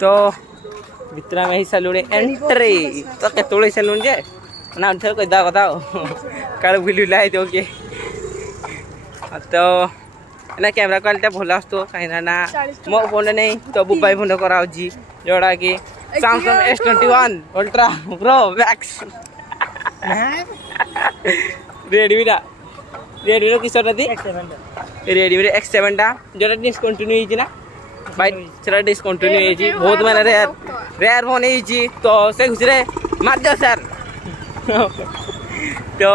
तो भितर में सारे एंट्री तो केत सारे जे ना थे कहीदा कथा काल भूल भूला हो किए तो ना कैमरा क्वालिटी भल आसो कहीं ना मो फोन नहीं तो बुबाई फोन करा जोड़ा कि Samsung S21 ultra pro max Redmi किस रेडमी X7 जो डिस्कंटिन्यू ना भाई से डिस्कंटिन्यू बहुत मैंने रेयर फोन तो से खुशी मार सर तो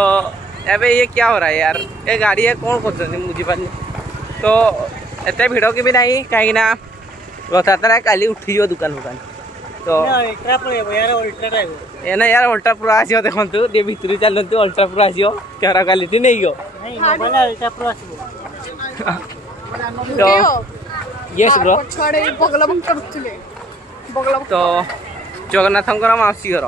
अबे ये क्या हो रहा है यार ये गाड़ी है कौन कर बुझीपार तो एत भिड़ के भी नहीं कहीं रथयात्रा काली उठी दुकान दुकान तो ये ना यार अल्ट्रा प्रो आसो देखु टे भितर चलते अल्ट्रा प्रो आसो कैमरा क्वालिटी नहीं गो तो यस ब्रो तो जगन्नाथ मौसी घर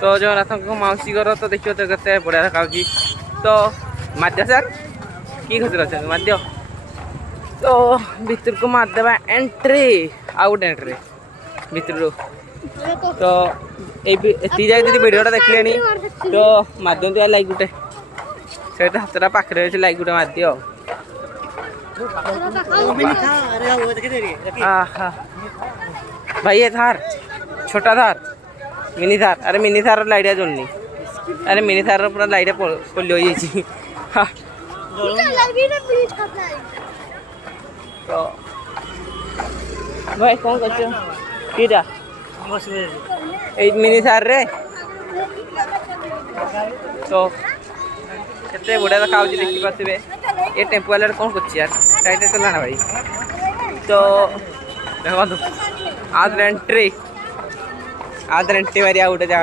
तो जगन्नाथ मौसी घर तो देखिए तो केते बढ़िया देखा तो माध्य सर की खुशी अच्छा माध्य तो भितर को मारदेवा एंट्री आउट एंट्री भितर तो ये जाए भिडियोटा देखले तो माध्यम तो लाइक गोटे से हाथटा पाखे अच्छे लाइक गोटे मारदी भाई ये थार छोटा थार मिनी थार अरे मिनी थार लाइट जोड़नी अरे मिनी थार पूरा लाइट पोलियो तो भाई कौन कर मिनी थार रे तो केते बढ़िया देखा देखी पारे ये टेम्पो वाले कौन कर यार साइड चला ना भाई तो देखो आज एंट्री मारी आउट जा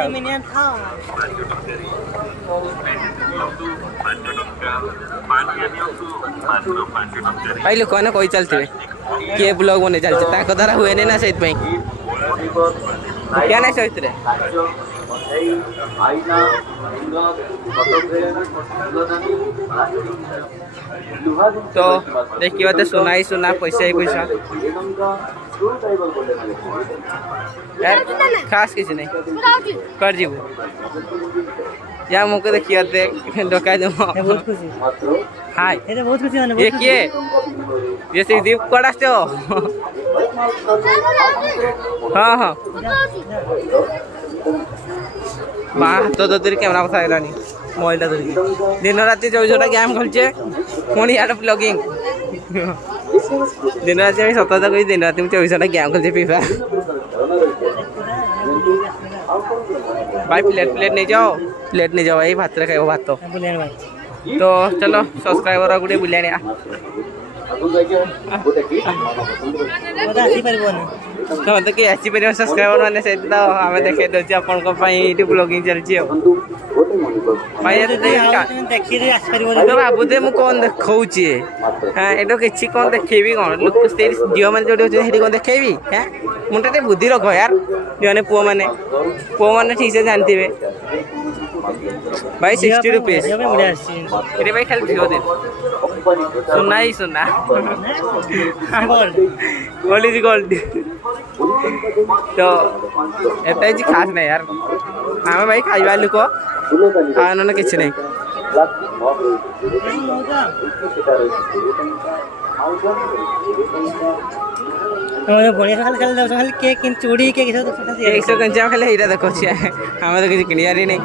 भाई लोक मैंने कही चलते किए ब्लॉग बने चलते द्वारा हुए नहीं ना से क्या नहीं सहित तो देखिए तो सुना ही सुना पैसा ही पैसा यार खास किसी नहीं कर जीव या मुझे देखिए डका दे हाय ये किए ये सीधी कड़ा से हाँ हाँ तो धरी कैमरा बसा है मोबाइल धरिकी दिन राति 24 घंटा गेम खेलचे पुणी यार ब्लॉगिंग दिन राति सतत कही दिन राति 24 घंटा गेम खेलचे फ्री फायर भाई प्लेट नहीं जाओ भाई भात रे खाइबो भात तो चलो सब्सक्राइबर गोटे बुलिया तो कि आसपार सब्सक्राइबर मैंने से तो आम देखे दूसरी आपंप ब्लॉगिंग चलती भावुते मुझे कौन देखी हाँ ये किसी कौन देखेबी कौन लोक झील मैंने जो कौन देखेबी हाँ मुझे बुद्धि रख यार जो मैंने पुओ मैंने ठीक से जानते भाई 60 रुपीज ये भाई खाली भिओ दे सुना ही सुना गोल्ड गोल्ड तो एटा जी खास नहीं यार आम भाई खाइबा लोक आने किसी नहीं चूड़ी के खाली ये देखो आम तो किसी किनार ही नहीं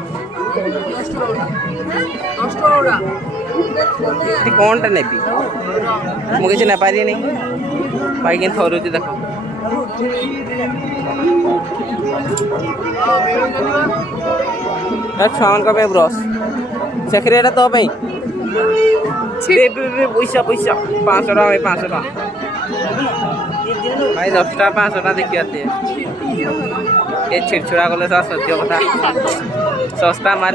कौन टा ने मुझे ना पारी नहीं भाई कि थरू देख छुआन का ब्रश सेक्रेट तो पैसा 500 भाई 500 भाई 10 टा 500 देखी आते ये छिड़छुड़ा गले सत्य कथा सस्ता माल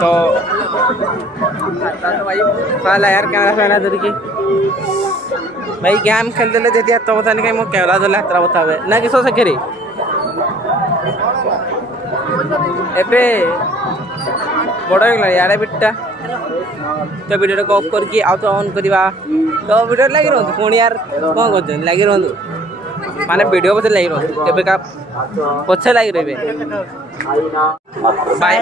तो भाई यार कैमरा फैना धरिकी भाई गेम खेलते देती तो बता नहीं कहीं कैमरा धरला हाथ बता ना कि सो सके एबे बड़ हो गला यार बिटा तो वीडियो को ऑफ करके आउ तो ऑन करवा तो वीडियो लगी रहतु पुणी यार कौन कर लगी रहतु माने वीडियो पचे लगी रहतु केबे का पछे लगी रहे भाई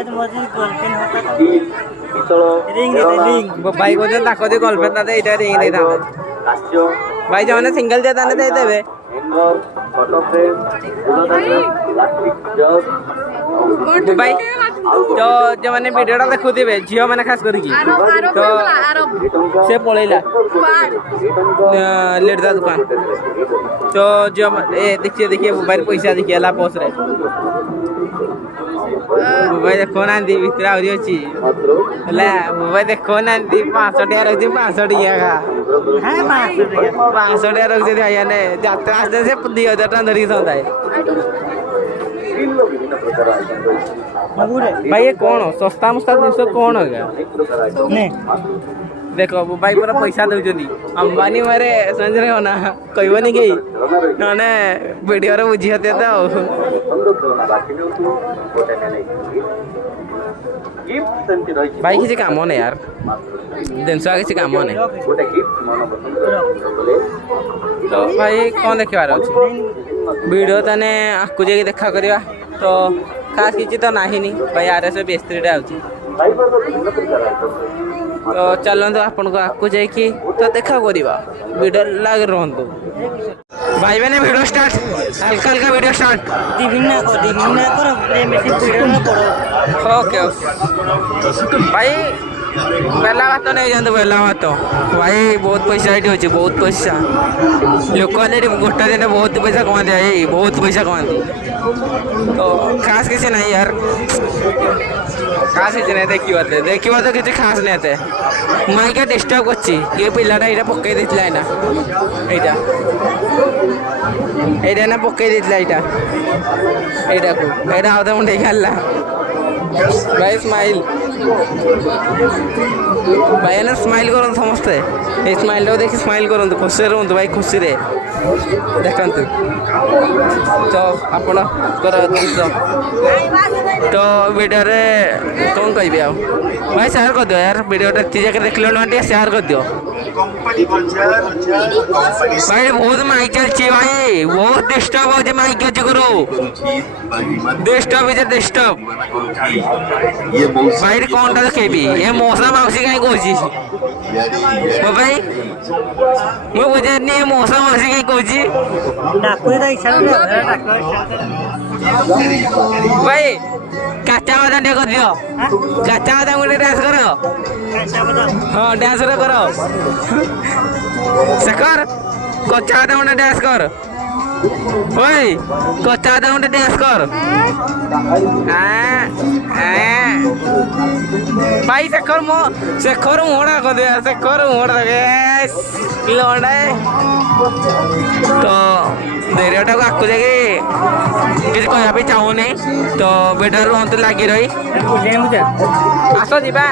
भाई को गर्लफ्रेंड ना ये रिंग नहीं था भाई जो मैंने सिंगल देता दे देवे भाई तो जो मैंने वीडियोटा देखुवे झील मैंने खास करके तो से पलैला लेटदा दुकान तो जो देखिए देखिए मोबाइल पैसा देखिए पोस रे मोबाइल देखो ना भितर आहरी अच्छी मोबाइल देखो ना 500 टका रखी 500 टका 500 टका रखी भाई ने जात्रा आसते से 2000 टका धरिक भाई ये कौन सस्ता मस्ता जिन कौन है देखो मोबाइल पूरा पैसा दौरान अंबानी मारे समझ रहे हो ना कहबनी कही ना वीडियो बुझी होते तो भाई किसी काम नहीं यार जिनस किसी काम नहीं तो भाई कौन देखार अच्छे वीडियो ताने आकु जाइए देखा करवा तो खास किसी तो नहीं भाई आर से बेस्त्रीटा आउची तो चलते आपन को आकु जाइए तो देखा करवा वीडियो लग रुहतु भाई मैंने वीडियो स्टार्ट हल्का हल्का वीडियो स्टार्ट ओके भाई बेला भात नहीं जाते बेला भात भाई बहुत पैसा ये अच्छे बहुत पैसा लोक गोटे दिन बहुत पैसा कमाते भाई बहुत पैसा कमाते तो खास किसी नहीं यार खास किसी नहीं देखा तो किसी खास नहीं आते माई क्या डिस्टर्ब कर ये पिलाटा ये पकई देता यहाँ यहाँ ना पकई देता यहाँ को यहाँ आते मुझे खेलला भाई स्माइल भाई ना स्माइल कर समस्ते ये स्माइल देखिए स्माइल करूँ खुशी रुहतु भाई खुशी रे देखु तो आपण तो वीडियो कौन कह भाई शेयर कर दियो यार वीडियो जगह देख लो शेयर कर दियो भाई बहुत माइक चलती भाई बहुत डिस्टर्ब हो माइक करो डिस्टर्ब भाई कौन टा देखेबी ये मौसा माउसी कहीं कह भाई मुझे बुझानी ये मौसा माउसी कहीं भाई काचा बादाम कर दियो काचा बादाम गोटे डांस कर हाँ डांस करो शेखर कच्चा बादाम गोटे डांस कर ओए कच्चा बादाम गोटे डांस कर भाई शेखर मोड़ा कर दिया शेखर मोड़ा लौंडा तो धैर्यटा को आकु जाए किसी कहवाई चाहूनी तो बेटर रुहतु लगी रही आस जा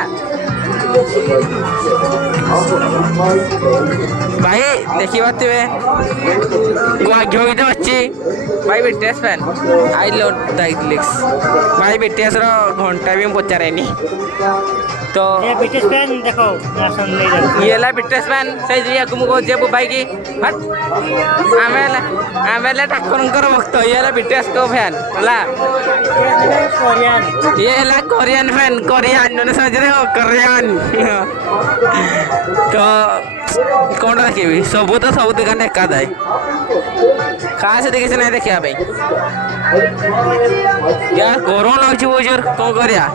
भाई देखी पारे घ्यो गीत अच्छी भाई बीटीएस फैन आई लव डाइलिक्स भाई बीटीएस घंटा भी पचारे तो बीटीएस फैन देखो ये ला बीटीएस फैन से मुझे भाई की हट आमे ठाकुर भक्त ये ला बीटीएस को फैन ये ला कोरियन फैन कोरियन समझ रहे हो कोरियन तो कौन देखी सब तो सब दुकान एका दाए खास किसी नहीं देखा भाई यार गरम लगे बहुत जोर कौन करिया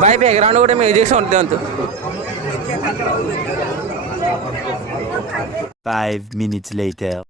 भाई बैकग्राउंड गोटे म्यूजिक सुन दिंतु 5 minutes later.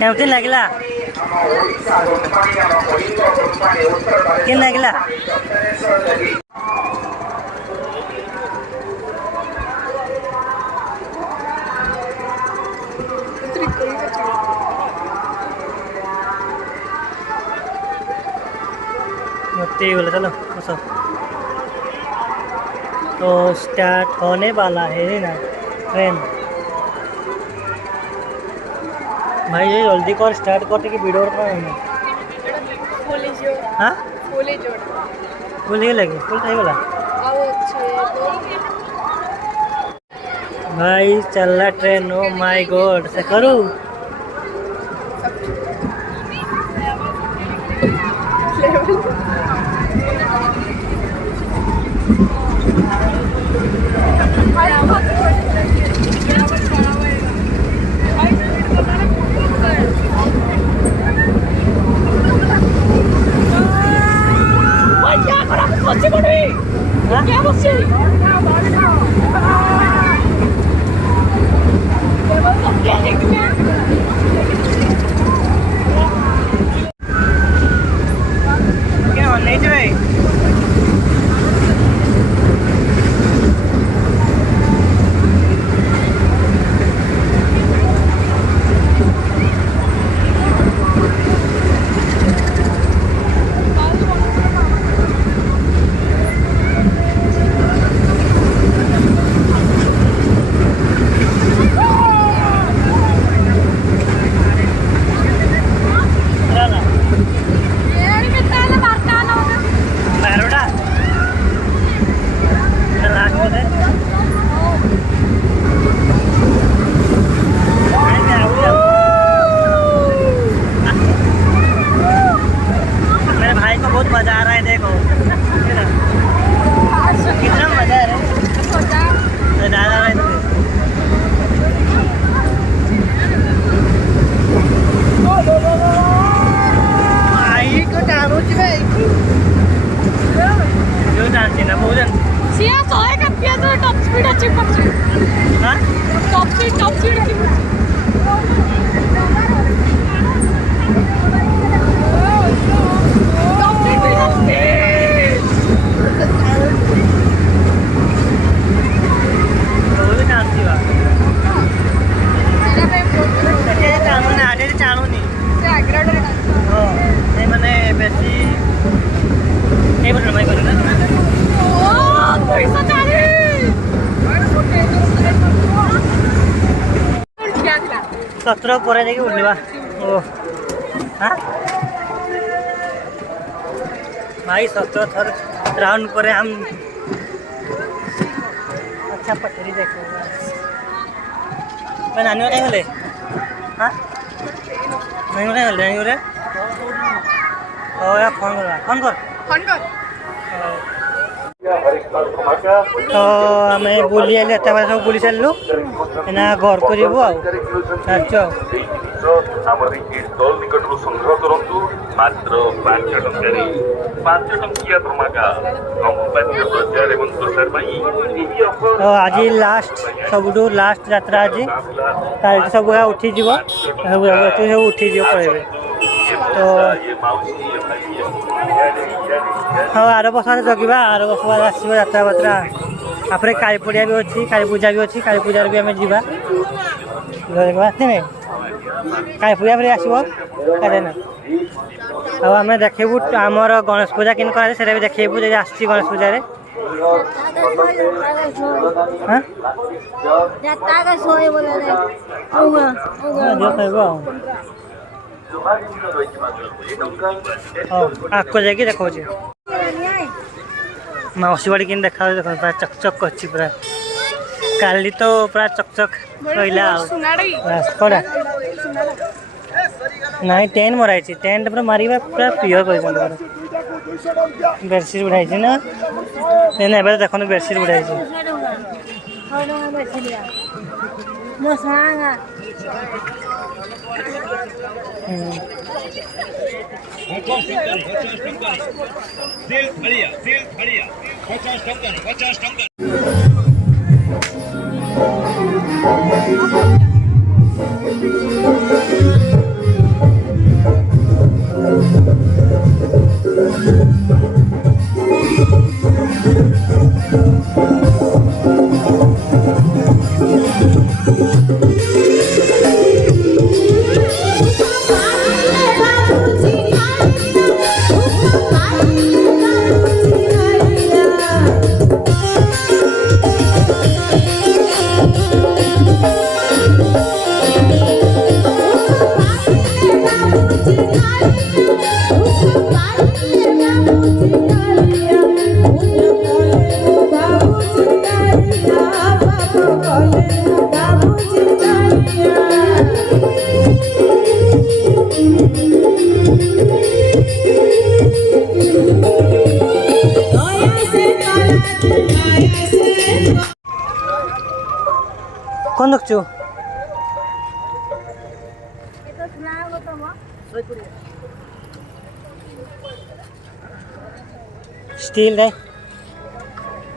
କେମିତି ଲାଗିଲା? କେମିତି ଲାଗିଲା? बोले चलो बसो। तो स्टार्ट होने वाला है ना ट्रेन। भाई ये जल्दी कर स्टार्ट करते कि वीडियो कर हाँ फुल ही लगे फुल सही बोला भाई चल रहा ट्रेन। ओ माय गॉड से करूँ सत्र पर उठवा ओ हाँ भाई 17 थर राउंड पर हम अच्छा पटरी देखो मैं नानी क्या गले हाँ नानी क्या गले नानी ओ या फोन कर तो आम बुली आइली एत बार सब बुली सारू एना घर कर दल निकट संग्रह करूँ मात्र 5 टंका 5 टंकिया धमाका कंपानी प्रचार एवं प्रसार आज लास्ट सब लास्ट यात्रा आज सब उठी सब उठी पड़े तो हाँ आर बस जगह आर बस आसो यात्रा बात्रा तापर काली पड़िया भी अच्छी काली पूजा भी अच्छी काली पूजा भी आम जावा काली पूजा भी आसो आम देखू आमर गणेश पूजा केन कराए से भी देखू जब आस गणेश पूजा आगे जाकि देखा मौसी बाड़ी केन देखा देख पूरा चकचक कर पूरा काली तो पूरा चकचक रहा कड़ा नाई टेंट मराई टेंट पूरा मार पूरा प्रिय कर बेडसीट उड़ाई ना देखो बेडसीट उड़ाई कौन देखु स्टील रे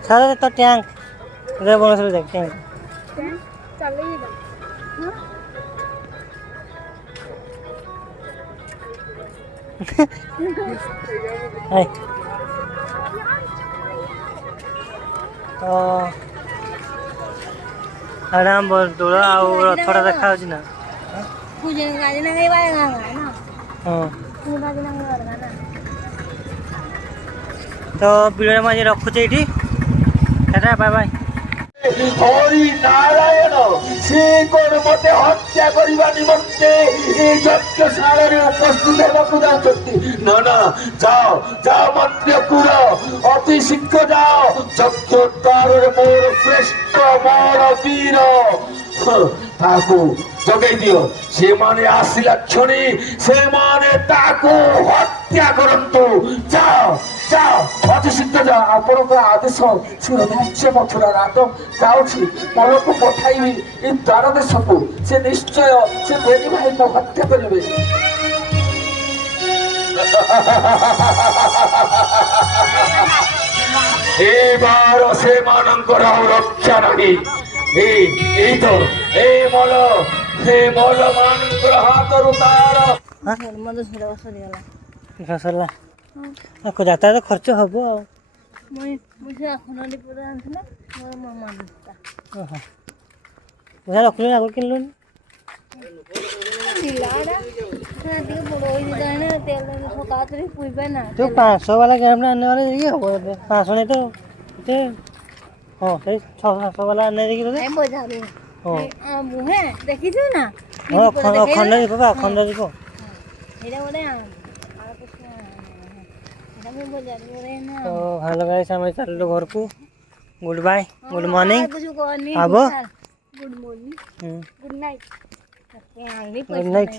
सारा तो टैंक रे बोनस रे देख टैंक हाय तो आराम बोल दोड़ा और थोड़ा देखा हो ना पूजे गाड़ी ना गई बाय ना हां पूरा दिन ना करगा ना तो वीडियो में रखुचे ये tata bye bye Hari Narayan से कोन मते हत्या करिबा निमंते ए यज्ञशाला रे उपस्थित हेबाकु जाउछथि ना ना जाओ जाओ मंत्रीपुर अति शीघ्र जाओ यज्ञ द्वार रे मोर श्रेष्ठ बड़ वीर ताकू जगै दियो से माने आसिला क्षणी से माने ताकू हत्या करंतु जाओ जाओ अति शीघ्र जाओ आपणकर आदेश से राज्य मथुरा रात जाऊँगी मन को पठाइबी ए द्वार देश को से निश्चय से मेरी भाई को हत्या करेंगे एबार से मानकर रक्षा नहीं तो ए मल मानकर हाथ रुतार मधु सुरा सरीगला सरला को जाता तो खर्च हम मुझे खनडी पूरा आनथिला मोर मामा दुस्ता ओहो पूरा रखलु ना किन लुन सिलाड़ा ना दिए बड़ो होई जाने तेल में कातरी पुइबे ना तो 500 वाला गैम ना आने वाले ये हो 500 नहीं तो ते हां सही 600 वाला आने देखी तो ए बजारू हां आ मुहे देखी छु ना हां खंड देखो एरा ओरे आ तो हेलो गाइस हम चलो घर को गुड बाय गुड मॉर्निंग अब good morning good night good night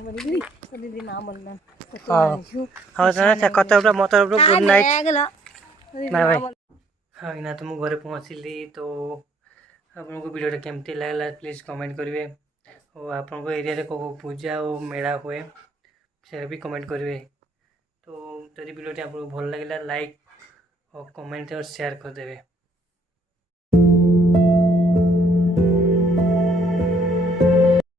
हाँ से कत मत गुड नाइट बाय बाय हाँ ना तो मुझे घर पहुँचली तो आपको वीडियो केमती लगला प्लीज कमेंट करेंगे और आपन एरिया रे को पूजा और मेला हुए से भी कमेंट करेंगे तो जदि वीडियो आपको भल लगे लाइक और कमेंट और शेयर करदे।